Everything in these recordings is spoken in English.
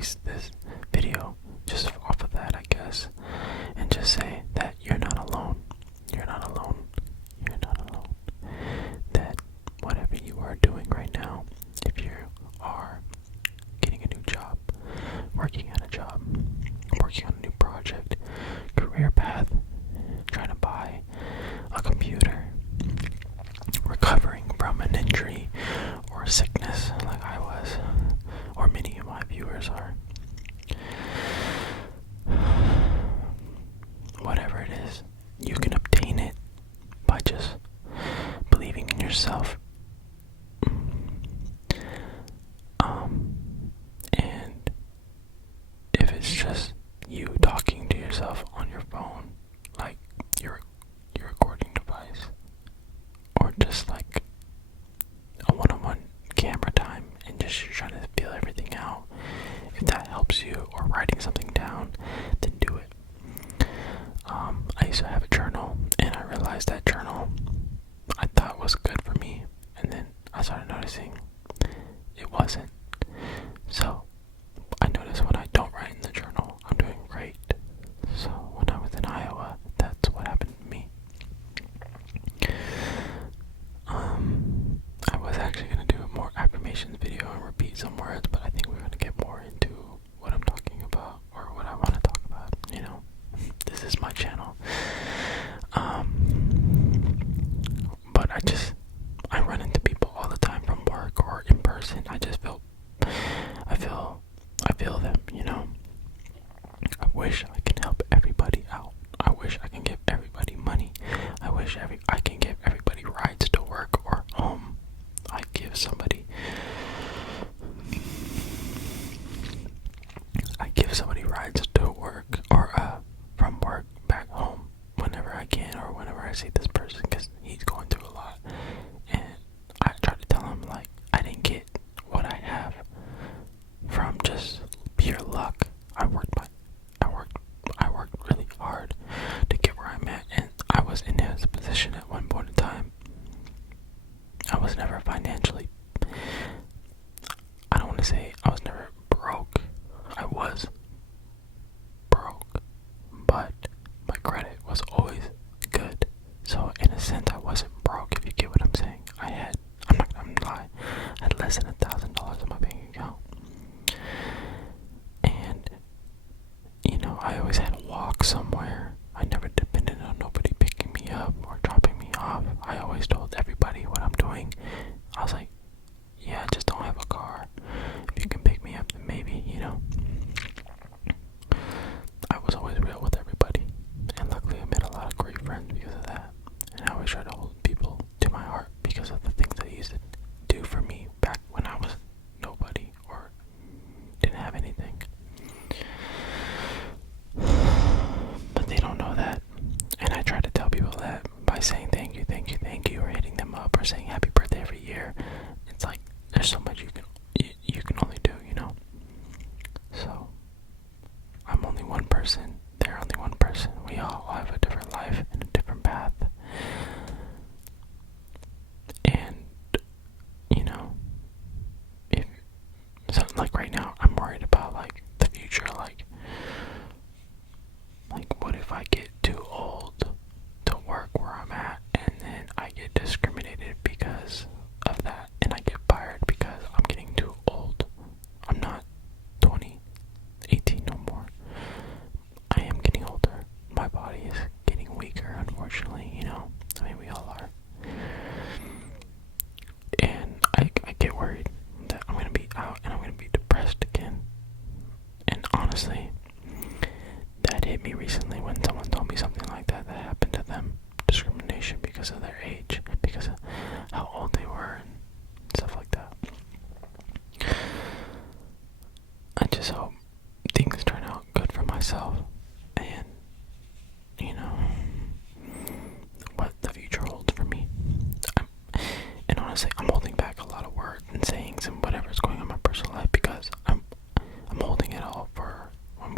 base this video just off of that, I guess, and just say that you're not alone. You're not alone. You're not alone. That whatever you are doing right now, if you are getting a new job, working at a job, working on a new project, career path, trying to buy a computer, recovering from an injury or sickness like I was, or many of my viewers are. Whatever it is, you can obtain it by just believing in yourself. And if it's just you talking to yourself on your phone, like your recording device, or just like a one-on-one camera time, and just you're trying to feel everything out, if that helps you, or writing something down, then do it. I used to have a journal, and I realized that journal I thought was good for me, and then I started noticing it wasn't. So I noticed when I don't write in the journal, I'm doing great. So when I was in Iowa, that's what happened to me. I was actually going to do a more affirmations video and repeat some words, but I think we're going to get more into what I'm talking about, or what I want to talk about, you know. This is my channel. But I run into people all the time from work or in person. I feel them, you know. I wish I can help everybody out. I wish I can give everybody money. I wish I can give everybody rides to work or home. I give somebody rides to work, or from work back home whenever I can, or whenever I see this person, because he's going through a lot. And I try to tell him, like, I didn't get what I have from just pure luck. I worked really hard to get where I'm at, and I was in his position at one point in time. I was never financially, I don't want to say I was never broke. I was broke, but my credit was always good. So in a sense, I wasn't broke, if you get what I'm saying. I'm not gonna lie, I had less than $1,000 in my bank account. And, you know, I always had to walk somewhere. I never depended on nobody picking me up or dropping me off. I always told everybody what I'm doing. I was like, yeah, I just don't have a car. If you can pick me up, then maybe, you know. I was always real with everybody. And luckily I made a lot of great friends because of that. And I always try to hold people to my heart because of the things they used to do for me back when I was nobody or didn't have anything. But they don't know that. And I try to tell people that by saying thank you, thank you, thank you, or hitting them up, or saying happy birthday every year. It's like there's so much you can only do, you know. So I'm only one person. They're only one person. We all have a different life and a different path. And you know, if something like right now, I'm worried about like the future, like what if I get too old to work where I'm at, and then I get discriminated because of that, and I get fired because I'm getting too old. I'm not 20, 18 no more. I am getting older. My body is getting weaker, unfortunately, you know. I mean, we all are. And I get worried that I'm going to be out and I'm going to be depressed again. And honestly, that hit me recently when someone told me something like that happened to them. Discrimination because of their age, because of how old they were, and stuff like that. I just hope things turn out good for myself, and you know what the future holds for me. And honestly, I'm holding back a lot of words and sayings and whatever's going on in my personal life because I'm holding it all for when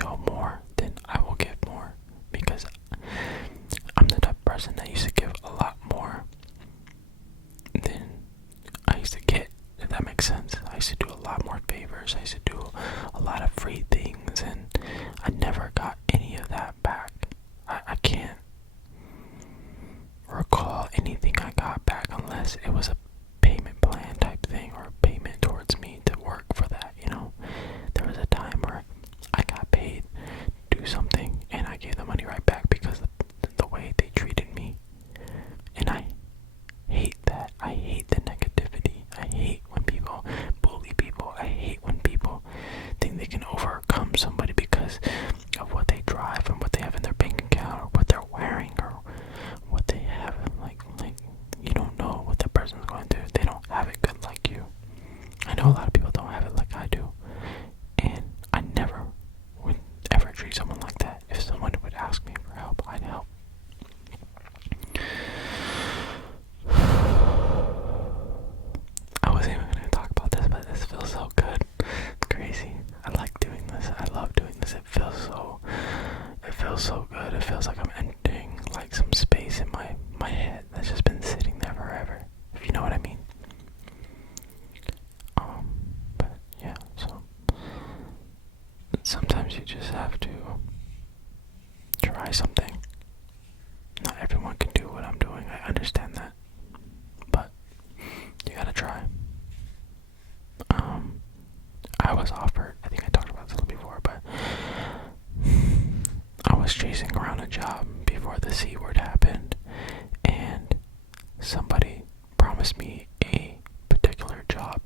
show more, then I will give more, because I'm the type of person that used to give a lot more than I used to get, if that makes sense. I used to do a lot more favors, I used to do a lot of free things, and I never got any of that back. I can't recall anything I got back unless it was a payment plan type thing, or a payment towards me to work for that, you know. There was a time where I got paid to do something and I gave the money right back because the way they treated me. And I hate that. I hate the negativity. I hate when people bully people. I hate when people think they can overcome somebody because of what they drive and what they have in their bank account, or what they're wearing, or what they have. Like you don't know what that person's going through. They don't have it good like you. I know a lot of people don't have it like I do, and I never would ever treat someone like that. If someone would ask me for help, I'd help. I wasn't even gonna talk about this, but this feels so good. It's crazy. I like doing this. I love doing this. It feels so good. It feels like I'm entering like some space in my head that's just been sitting there forever, if you know what I mean. But yeah, so sometimes you just have to try something. Not everyone can do what I'm doing. I understand that, but you gotta try. I was offered, I think I talked about this before, but I was chasing around a job before the C word happened, and somebody promised me a particular job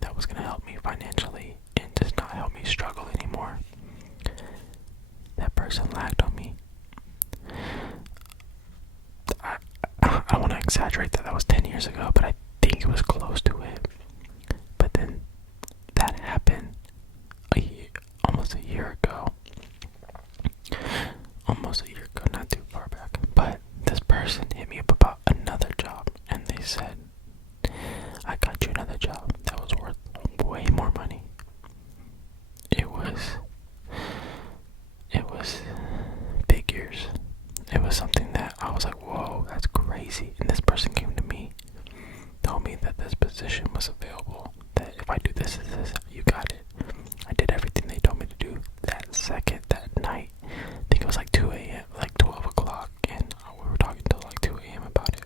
that was going to help me financially and does not help me struggle anymore. That person lagged on me. I don't want to exaggerate that was 10 years ago, but I think it was close to it. But then that happened almost a year ago. Not too far back. But this person hit me up about another job, and they said, I got you another job that was worth way more money. It was figures. It was something that I was like, whoa, that's crazy. And this person came to me, told me that this position was available, that if I do this, you got it. I did everything they told me to do that second, that night. I think it was like 2 a.m., like 12 o'clock, and we were talking till like 2 a.m. about it.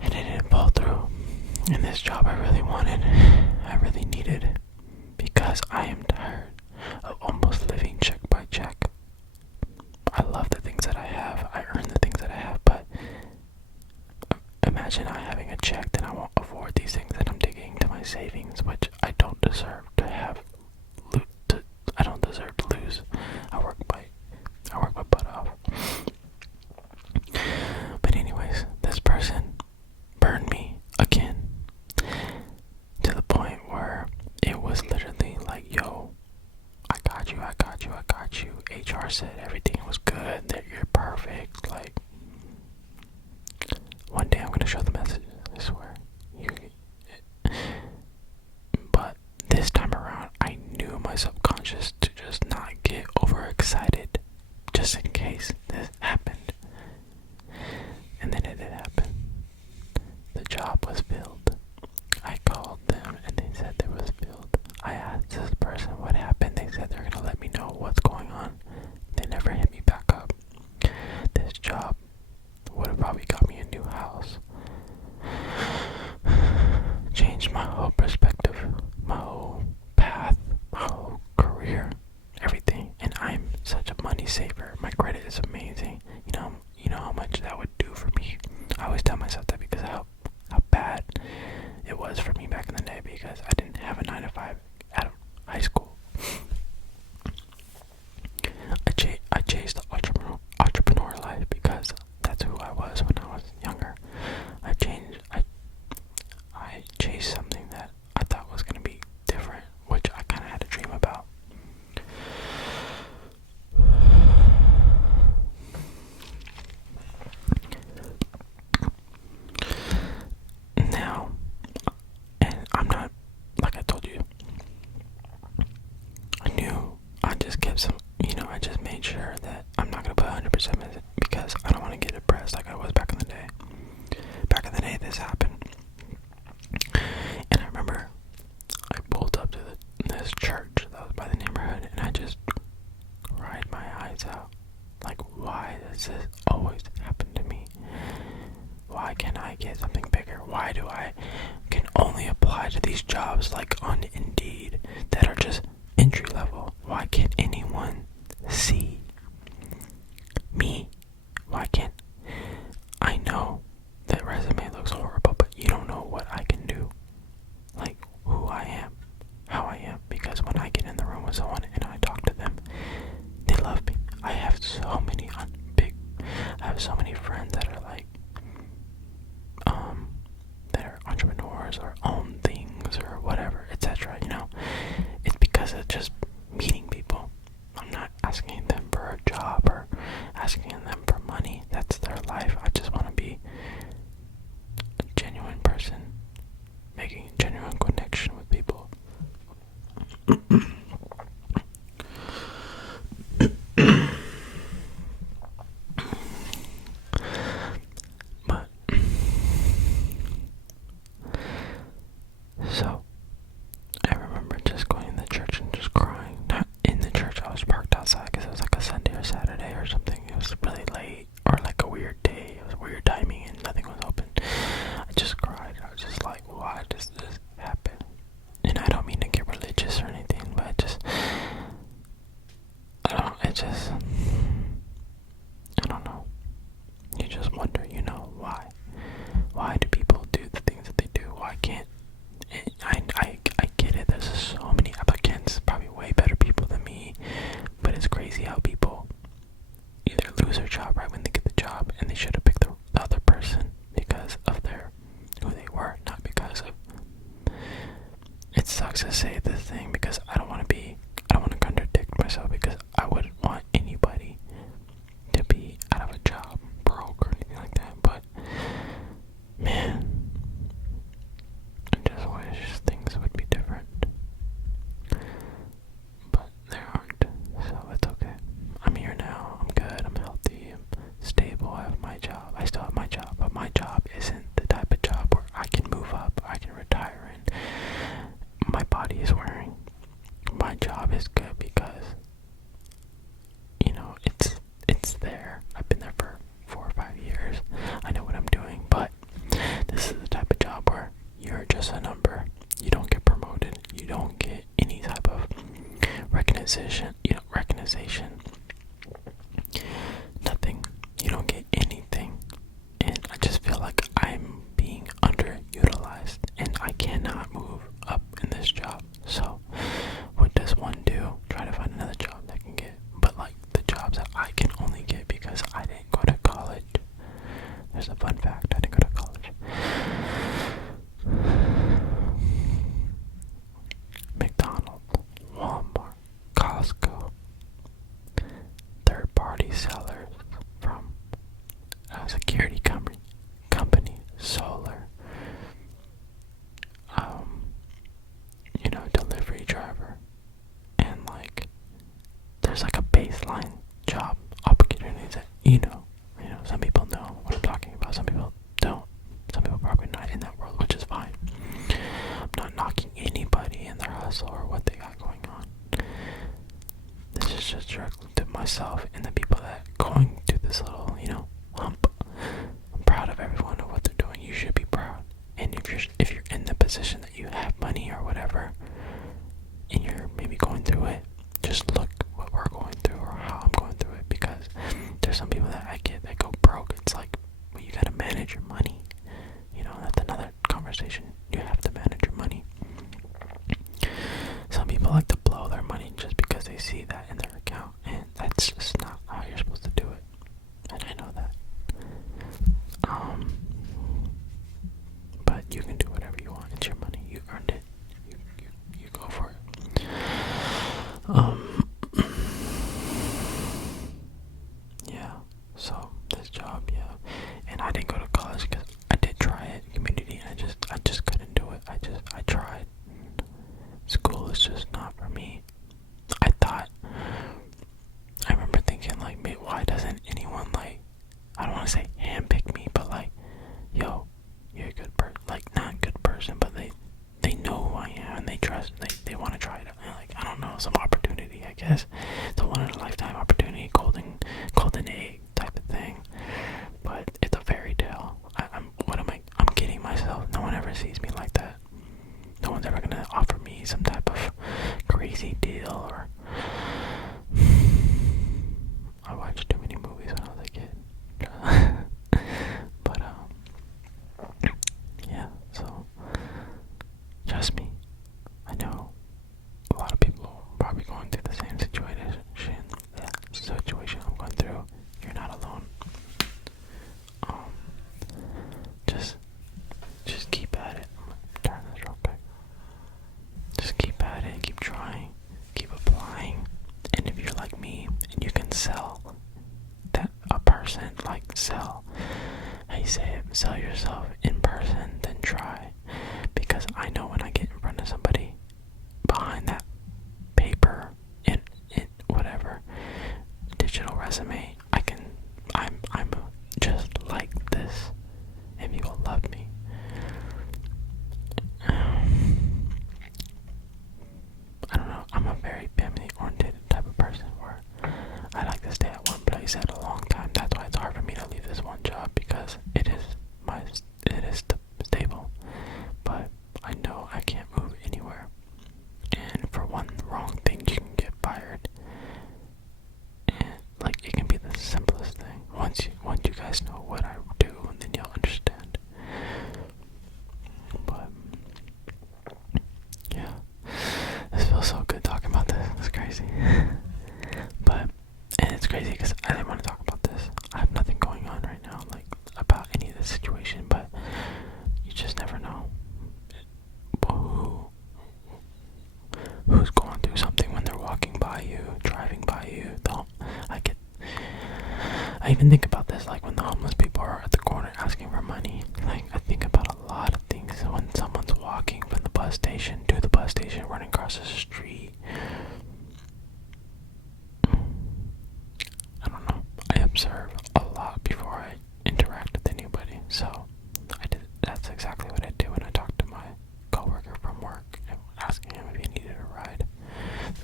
And it didn't fall through. And this job I really wanted, I really needed, because I am tired of almost living check by check. I love the things that I have. I earn the things that I have, but imagine not having a check, then I won't afford these things that I'm digging into my savings, which I don't deserve to have. I don't deserve to lose. I work my butt off. But anyways, this person burned me again, to the point where it was literally like, yo, I got you. HR said everything was good, that you're perfect. Like, one day I'm gonna show the messages, I swear. But this time around, I knew my subconscious to just not get overexcited, just in case this happened. And then it did happen. The job was filled. I called them and they said it was filled. I asked this person what happened. They said they're gonna let me know what's going on. They never hit me back up. This job would have probably got me a new house. Changed my whole perspective, my whole path, my whole career, everything. And I'm such a money saver. My credit is amazing. asking them for a job or asking them for money. That's their life. I just want to be a genuine person, making a genuine connection with people. But so I remember just going in the church and just crying. Not in the church, I was parked outside because it was like a Sunday or Saturday or something. It was really late or like a weird day. It was weird timing and nothing was open. I just cried. I was just like, why does this happen? And I don't mean to get religious or anything, but I don't know. You just wonder, why? Why do people do the things that they do? Why can't I get it, there's so many applicants, probably way better people than me, but it's crazy how people either lose their job right when they get the job, and they should have picked the other person because of who they were, not because of. It sucks to say this thing because I don't want to contradict myself, because I wouldn't want anybody to be out of a job, broke, or anything like that, but man, I just wish things would be different. But they aren't, so it's okay. I'm here now, I'm good, I'm healthy, I'm stable, I have my job. I still have my job, but my job isn't the type of job where I can move up, I can retire, and my body is wearing. My job is good because, it's there. I've been there for 4 or 5 years. I know what I'm doing, but this is the type of job where you're just a number. You don't get promoted. You don't get any type of recognition. Nothing. You don't get anything. And I just feel like I'm being underutilized, and I cannot move up in this job. So what does one do? Try to find another job that can get, but like the jobs that I can only get because I didn't go to college. There's a fun fact, I didn't go to college. McDonald's, Walmart, Costco, third-party sellers from a security company, solar, delivery driver, and like there's like a baseline job opportunities that some people know what I'm talking about, some people don't, some people probably not in that world, which is fine. I'm not knocking anybody in their hustle or what they got going on. This is just directly to myself and the people that going through this little hump. I'm proud of everyone of what they're doing. You should be proud. And if you're in the position that you have money or whatever, and you're maybe going through it, just look what we're going through or how I'm going through it, because there's some people that I get that go broke. It's like, well, you gotta manage your money. That's another conversation. You have to manage your money. Some people like to blow their money just because they see that in their account, and that's just not how you're supposed to do it. And I know that. But you can do whatever you want. It's your money. You earned it. You go for it. Yeah. So this job, yeah. And I didn't go to college because I did try it, community, and I just couldn't do it. I tried. School is just not for me. I remember thinking like, why doesn't anyone I don't want to say handpick me, but yo, you're a good person, not a good person, but they know who I am and they trust, they want to try it. I don't know, some opportunity, I guess. It's a one-in-a-lifetime opportunity, golden egg type of thing. But it's a fairy tale. I'm kidding myself. No one ever sees me like that. No one's ever gonna offer me some type of crazy deal or. I watched too many movies when I was a kid. But yeah, so trust me, I know a lot of people probably going through the same situation I'm going through. sell that a person, like sell, how you say it, sell yourself in person than try. Because I know when I get in front of somebody behind that paper in whatever digital resume, I'm just like this, and people love me. I don't know, I'm a very family oriented type of person where I like to stay at one place at a long time. That's why it's hard for me to leave this one job, because it is stable, but I know I can't move anywhere, and for one wrong thing you can get fired. And like, it can be the simplest thing. Once you guys know what I do, and then you'll understand. But yeah, this feels so good talking about this. It's crazy. And it's crazy because I didn't want to talk about this. I have nothing going on right now, like, about any of the situation, but you just never know who's going through something when they're walking by you, driving by you. I even think about this, like, when the homeless people are at the corner asking for money. Like, I think about a lot of things. When someone's walking from the bus station to the bus station, running across the street. I don't know. I observe a lot before I interact with anybody. So that's exactly what I did when I talked to my coworker from work and asking him if he needed a ride.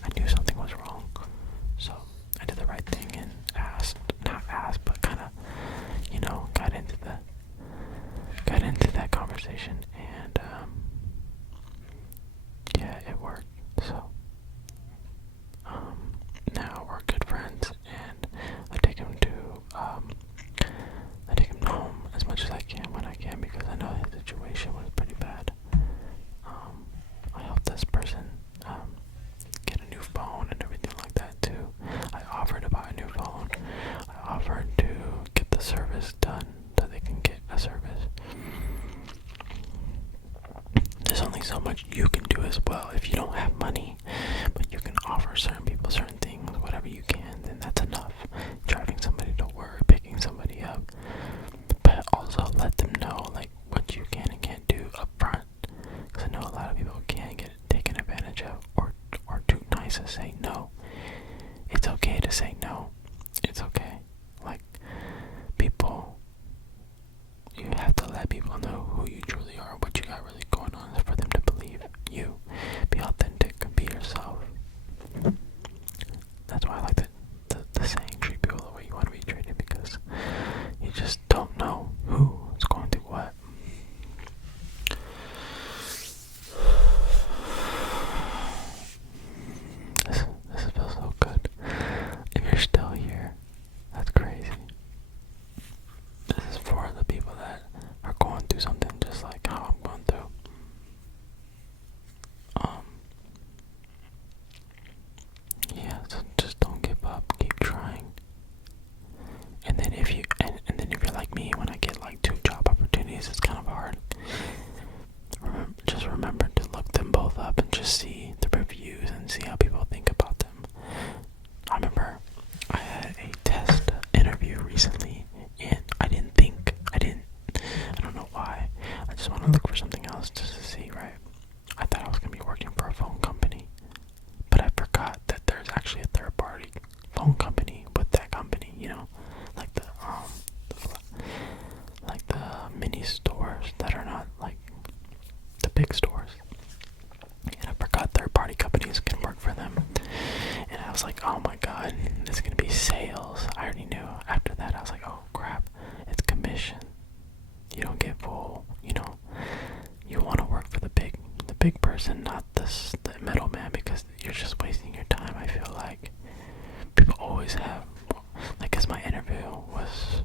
I knew something was wrong, so I did the right thing and not asked, but kind of, got into that conversation, and yeah, it worked. So now we're good friends, and I take him home as much as I can when I can, because I know his situation was pretty bad. I helped this person get a new phone and everything like that too. I offered to buy a new phone. I offered to get the service done so they can get a service. There's only so much you can do as well. If you don't have money, but you can offer certain people certain things, whatever you can, then that's enough. Driving somebody to work, picking somebody up, but also let them know, like, what you can and can't do up front. Because I know a lot of people can get taken advantage of, or too nice to say no. It's okay to say no. It's okay. Like, you have to let people know who you truly are, what you got really going on, for them to believe you. Be authentic, be yourself. That's why I like the saying, treat people the way you want to be treated, because you just don't know who's going through what. This feels so good. If you're still here, that's crazy. This is for the people that are going through something just like how I'm going through. Yeah, so just don't give up. Keep trying. And then if you're like me, when I get like 2 job opportunities, it's kind of hard. Just remember to look them both up and just see the reviews and see how people think about them. I remember I had a test interview recently, and I don't know why. I just want to look for something else just to see, right? I thought I was going to be working for a phone company, but I forgot that there's actually a third-party phone company with that company, like the mini stores that are not like the big stores. And I forgot third-party companies can work for them. And I was like, oh my god, it's gonna be sales. I already knew. After that, I was like, oh crap, it's commission. You don't get full, You want to work for the big person, not the middleman, because you're just wasting your time. I feel like people always have, like, 'cause my interview was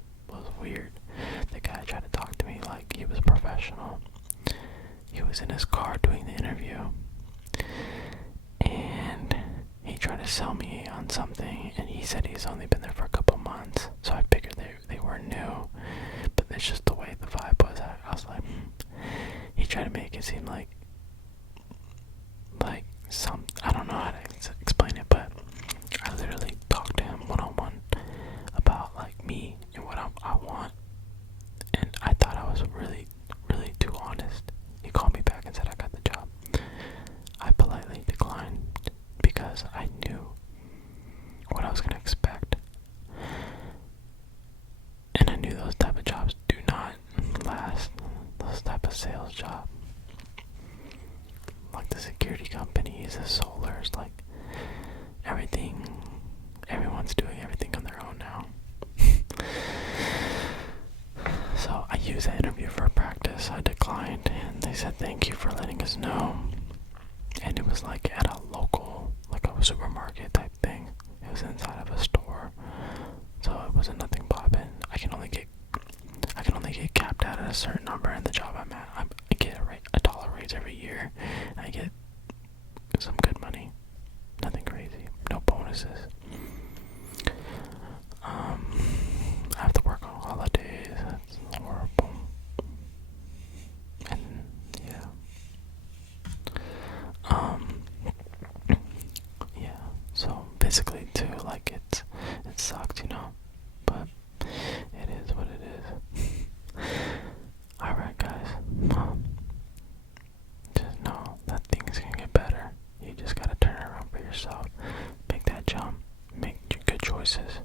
weird. The guy tried to talk to me like he was a professional. He was in his car doing the interview, and he tried to sell me on something, and he said he's only been there for a couple months, so I figured they were new, but it's just the way the vibe was. I was like, he tried to make it seem like I don't know how to explain it, but I literally talked to him one-on-one was inside of a store, so it wasn't nothing popping. I can only get capped out at a certain number in the job I'm at. I get a dollar raise every year, and I get some good money. Nothing crazy. No bonuses. I have to work on holidays. That's horrible. And yeah. Yeah. So basically, too, like it sucks, but it is what it is. All right, guys. Just know that things can get better. You just gotta turn it around for yourself. Make that jump. Make good choices.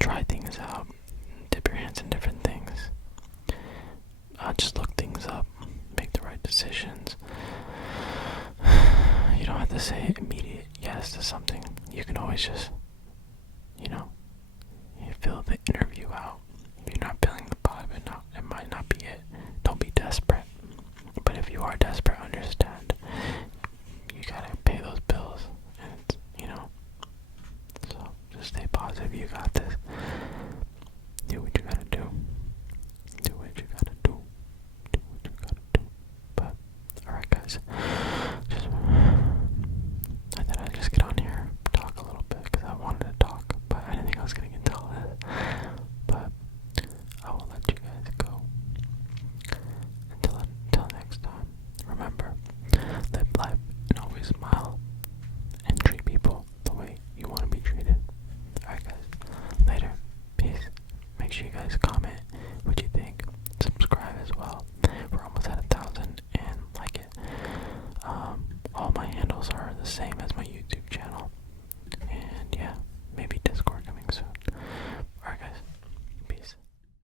Try things out. Dip your hands in different things. Just look things up. Make the right decisions. You don't have to say immediate yes to something. You can always just, you fill the interview out. If you're not feeling the vibe, it might not be it. Don't be desperate. But if you are desperate, understand. You gotta pay those bills. And, so just stay positive. You got this.